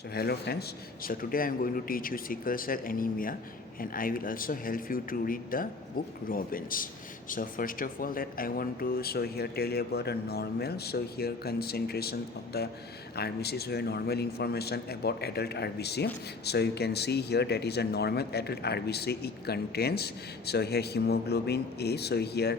So hello friends, so today I am going to teach you sickle cell anemia and I will also help you to read the book Robbins. So first of all that I want to here tell you about a normal, so here concentration of the RBC, so here normal information about adult RBC. So you can see here that is a normal adult RBC, it contains so here hemoglobin A, so here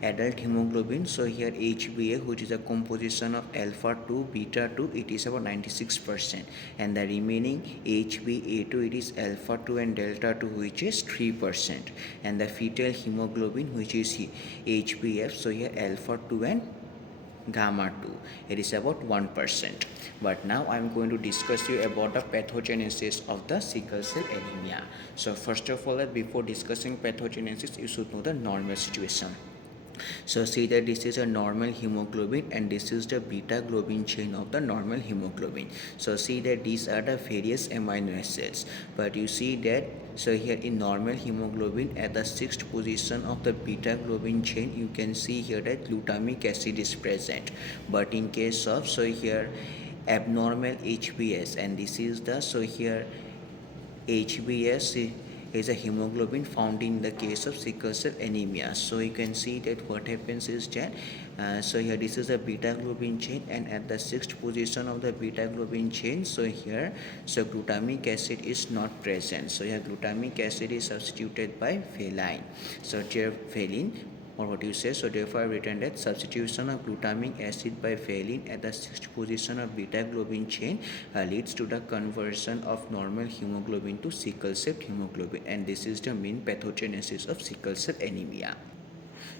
adult hemoglobin, so here HbA, which is a composition of alpha 2 beta 2, it is about 96%, and the remaining HbA2, it is alpha 2 and delta 2, which is 3%, and the fetal hemoglobin, which is HbF, so here alpha 2 and gamma 2, it is about 1%. But now I am going to discuss you about the pathogenesis of the sickle cell anemia. So first of all, before discussing pathogenesis, you should know the normal situation. So see that this is a normal hemoglobin and this is the beta globin chain of the normal hemoglobin. So see that these are the various amino acids, but you see that so here in normal hemoglobin at the sixth position of the beta globin chain, you can see here that glutamic acid is present. But in case of so here abnormal HbS, and this is the so here HbS is a hemoglobin found in the case of sickle cell anemia. So you can see that what happens is that so here this is a beta globin chain, and at the sixth position of the beta globin chain, so here so glutamic acid is not present. So here glutamic acid is substituted by valine. So here valine, or what you say, so therefore I have written that substitution of glutamic acid by valine at the sixth position of beta globin chain leads to the conversion of normal hemoglobin to sickle cell hemoglobin, and this is the main pathogenesis of sickle cell anemia.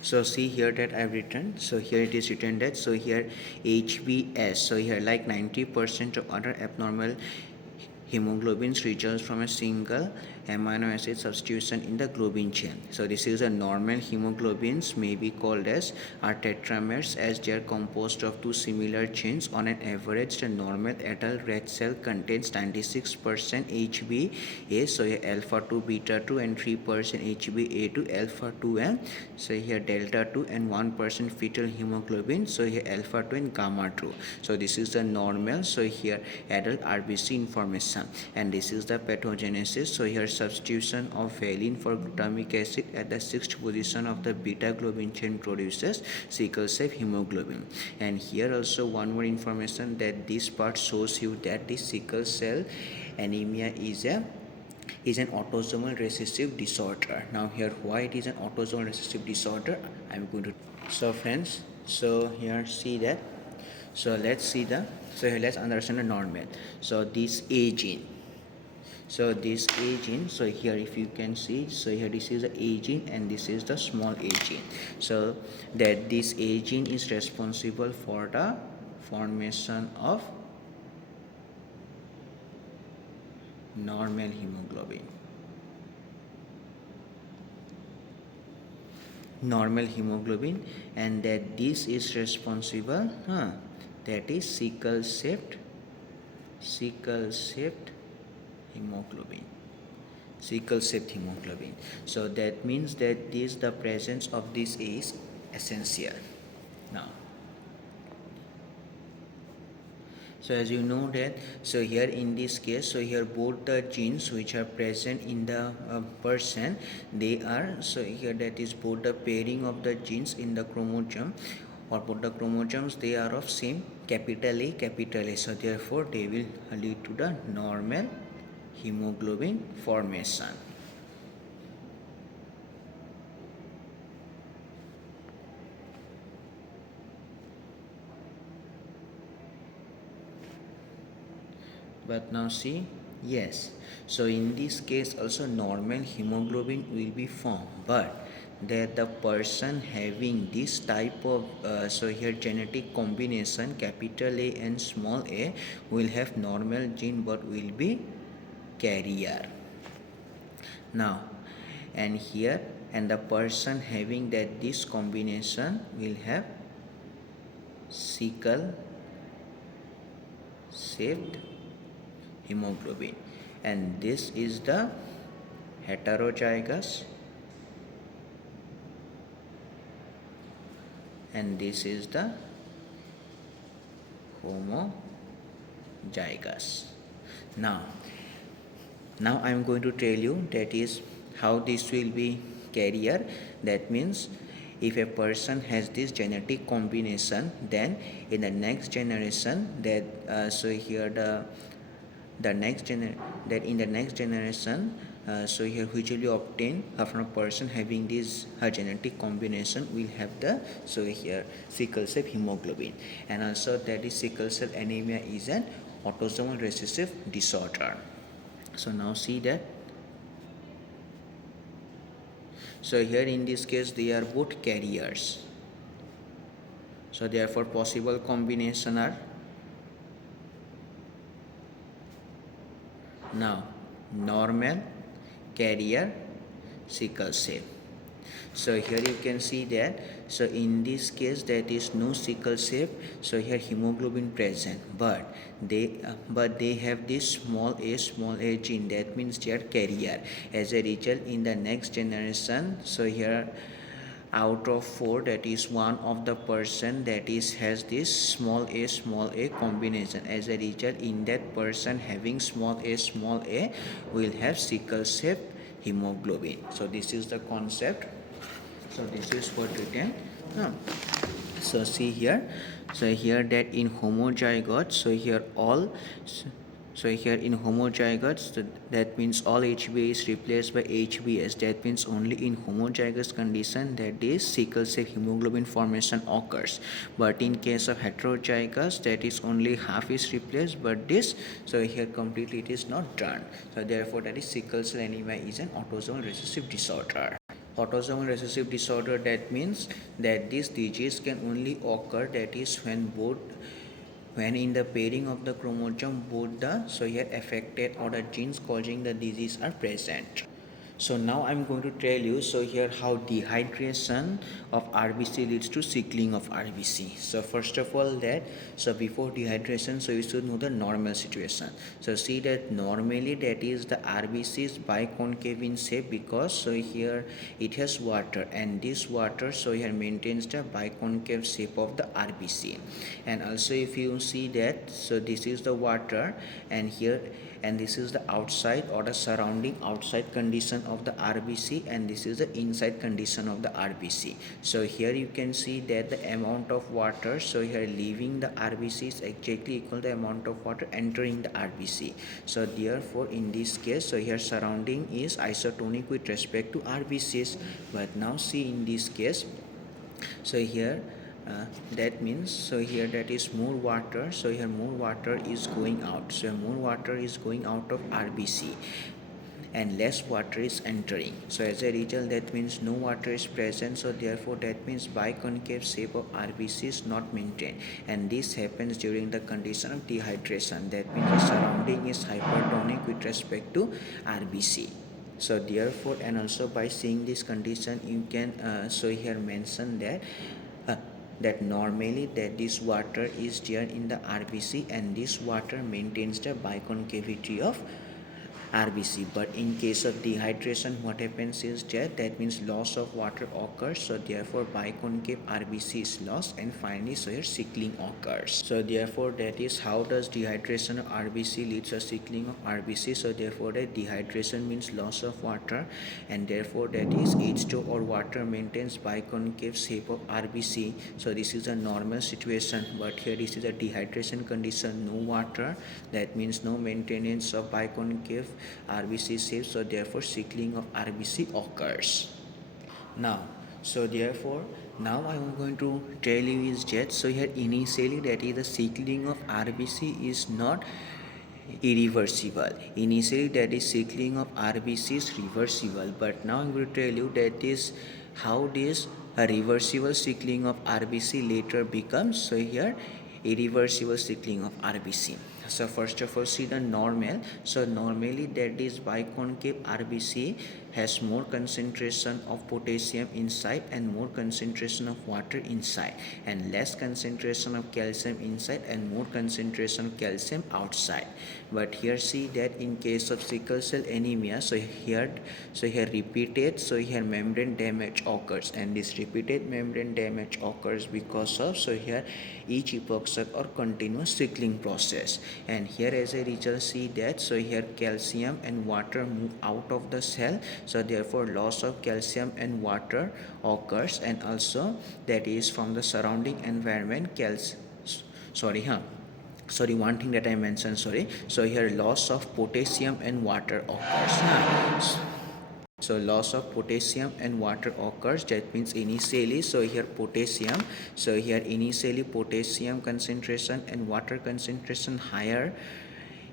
So see here that I have written, so here it is written that so here HbS, so here like 90% of other abnormal hemoglobins results from a single amino acid substitution in the globin chain. So this is a normal hemoglobins may be called as are tetramers, as they are composed of two similar chains. On an average, the normal adult red cell contains 96% HbA, so here alpha 2 beta 2 and 3% HbA2 alpha 2 and so here delta 2 and 1% fetal hemoglobin, so here alpha 2 and gamma 2. So this is the normal, so here adult RBC information, and this is the pathogenesis. So here substitution of valine for glutamic acid at the sixth position of the beta globin chain produces sickle cell hemoglobin. And here also one more information, that this part shows you that the sickle cell anemia is an autosomal recessive disorder. Now here why it is an autosomal recessive disorder, I am going to. So friends, so here see that, so let's see the, so here let's understand the normal. So this A gene, so this A gene, so here if you can see, so here this is the A gene and this is the small a gene. So that this A gene is responsible for the formation of normal hemoglobin. Normal hemoglobin, and that this is responsible, that is sickle shaped hemoglobin, sickle shaped hemoglobin. So that means that this the presence of this is essential. Now so as you know that, so here in this case, so here both the genes which are present in the person, they are, so here that is both the pairing of the genes in the chromosome, or both the chromosomes, they are of same capital A, so therefore they will lead to the normal hemoglobin formation. But now see, yes, so in this case also normal hemoglobin will be formed, but that the person having this type of so here genetic combination capital A and small a will have normal gene but will be carrier. Now and here, and the person having that this combination will have sickle shaped hemoglobin, and this is the heterozygous and this is the homozygous. Now, now I am going to tell you that is how this will be carrier. That means if a person has this genetic combination, then in the next generation that so here the next gener that in the next generation so here which will be obtained from a person having this genetic combination will have the so here sickle cell hemoglobin, and also that is sickle cell anemia is an autosomal recessive disorder. So now see that. So here in this case they are both carriers. So therefore possible combination are now normal, carrier, sickle cell. So here you can see that so in this case that is no sickle cell, so here hemoglobin present, but they have this small a gene, that means they are carrier. As a result in the next generation, so here out of 4 that is one of the person that is has this small a combination. As a result in that person having small a will have sickle cell hemoglobin. So this is the concept. So this is what written. So see here. So here that in homozygotes, so here all so here in homozygotes, so that means all HbA is replaced by HbS. That means only in homozygous condition that is sickle cell hemoglobin formation occurs. But in case of heterozygous, that is only half is replaced, but this so here completely it is not done. So therefore that is sickle cell anemia is an autosomal recessive disorder. Autosomal recessive disorder, that means that this disease can only occur that is when in the pairing of the chromosome both the so here affected or the genes causing the disease are present. So now I'm going to tell you so here how dehydration of RBC leads to sickling of RBC. So first of all that so before dehydration, so you should know the normal situation. So see that normally that is the RBC is biconcave in shape because so here it has water, and this water so here maintains the biconcave shape of the RBC. And also if you see that so this is the water, and here and this is the outside or the surrounding outside condition of the RBC, and this is the inside condition of the RBC. So here you can see that the amount of water so here leaving the RBC is exactly equal to the amount of water entering the RBC. So therefore in this case so here surrounding is isotonic with respect to RBCs. But now see in this case so here that means so here that is more water, so here more water is going out, so more water is going out of RBC and less water is entering. So as a result that means no water is present, so therefore that means biconcave shape of RBC is not maintained, and this happens during the condition of dehydration. That means the surrounding is hypertonic with respect to RBC. So therefore, and also by seeing this condition you can so here mention that that normally that this water is there in the RBC, and this water maintains the biconcavity of RBC. But in case of dehydration, what happens is that means loss of water occurs, so therefore biconcave RBC is lost, and finally so here sickling occurs. So therefore that is how does dehydration of RBC leads to sickling of RBC. So therefore that dehydration means loss of water, and therefore that is H2 or water maintains biconcave shape of RBC. So this is a normal situation, but here this is a dehydration condition, no water, that means no maintenance of biconcave RBC shape, so therefore sickling of RBC occurs. Now so therefore now I am going to tell you is that so here initially that is the sickling of RBC is not irreversible. Initially that is sickling of RBC is reversible, but now I'm going to tell you that is how this a reversible sickling of RBC later becomes so here irreversible sickling of RBC. So first of all see the normal. So normally that is biconcave RBC has more concentration of potassium inside and more concentration of water inside, and less concentration of calcium inside and more concentration of calcium outside. But here see that in case of sickle cell anemia, so here repeated so here membrane damage occurs, and this repeated membrane damage occurs because of so here each epoxide or continuous sickling process. and here as a result see that so here calcium and water move out of the cell, so therefore loss of calcium and water occurs, and also that is from the surrounding environment sorry huh sorry one thing that I mentioned, sorry, so here loss of potassium and water occurs, so loss of potassium and water occurs, that means initially so here potassium, so here initially potassium concentration and water concentration higher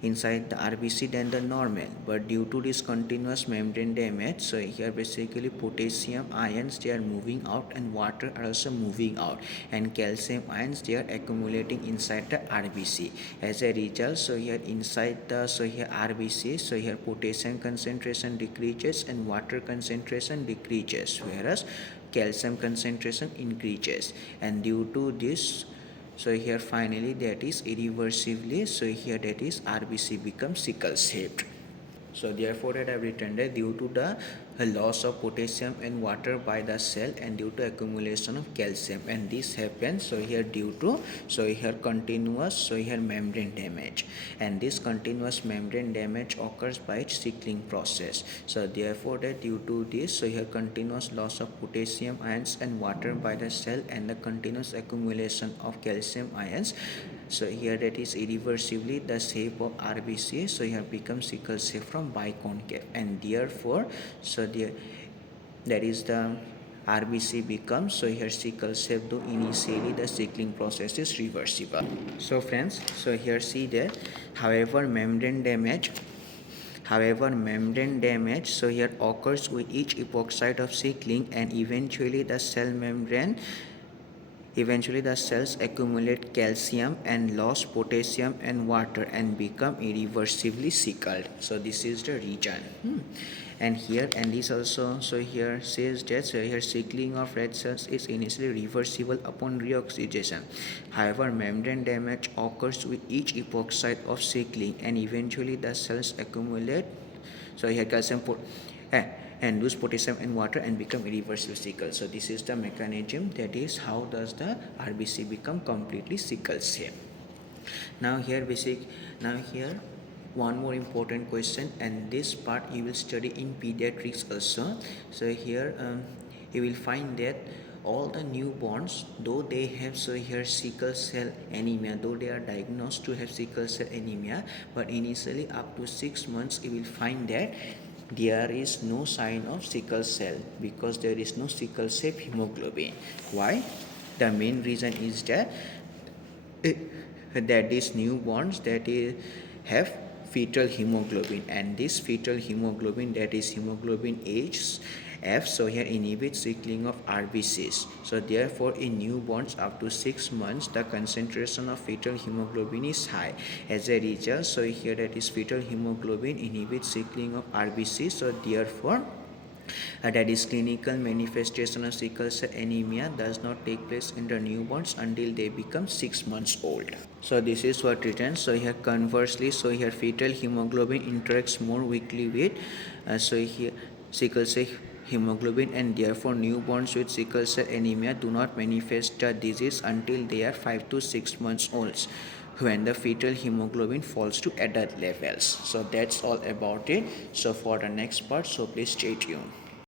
inside the RBC than the normal, but due to this continuous membrane damage, so here basically potassium ions they are moving out and water are also moving out, and calcium ions they are accumulating inside the RBC. As a result, so here inside the so here RBC, so here potassium concentration decreases and water concentration decreases, whereas calcium concentration increases, and due to this, so here finally that is irreversibly, so here that is RBC becomes sickle shaped. So therefore that I have written that due to the loss of potassium and water by the cell and due to accumulation of calcium, and this happens so here due to so here continuous so here membrane damage, and this continuous membrane damage occurs by its sickling process. So therefore that due to this so here continuous loss of potassium ions and water by the cell and the continuous accumulation of calcium ions, so here that is irreversibly the shape of RBC so here becomes sickle shape from biconcave, and therefore so that is the RBC becomes so here sickle shape, though initially the sickling process is reversible. So friends, so here see that however membrane damage so here occurs with each epoxide of sickling, and eventually the cells accumulate calcium and lose potassium and water and become irreversibly sickled. So this is the region. And here, and this also, so here says that so here sickling of red cells is initially reversible upon reoxygenation. However, membrane damage occurs with each epoxide of sickling, and eventually the cells accumulate so here calcium and lose potassium and water and become irreversible sickle. So this is the mechanism, that is how does the RBC become completely sickle shape. Now here one more important question, and this part you will study in pediatrics also. So here you will find that all the newborns, though they have so here sickle cell anemia, though they are diagnosed to have sickle cell anemia, but initially up to 6 months you will find that there is no sign of sickle cell because there is no sickle shape hemoglobin. Why? The main reason is that these newborns have fetal hemoglobin, and this fetal hemoglobin, that is hemoglobin F, so here inhibits sickling of RBCs. So therefore in newborns up to 6 months the concentration of fetal hemoglobin is high. As a result, so here that is fetal hemoglobin inhibits sickling of RBCs. So therefore that is clinical manifestation of sickle cell anemia does not take place in the newborns until they become 6 months old. So this is what written. So here conversely, so here fetal hemoglobin interacts more weakly with so here sickle cell hemoglobin, and therefore newborns with sickle cell anemia do not manifest the disease until they are 5 to 6 months old, when the fetal hemoglobin falls to adult levels. So that's all about it. So for the next part, so please stay tuned.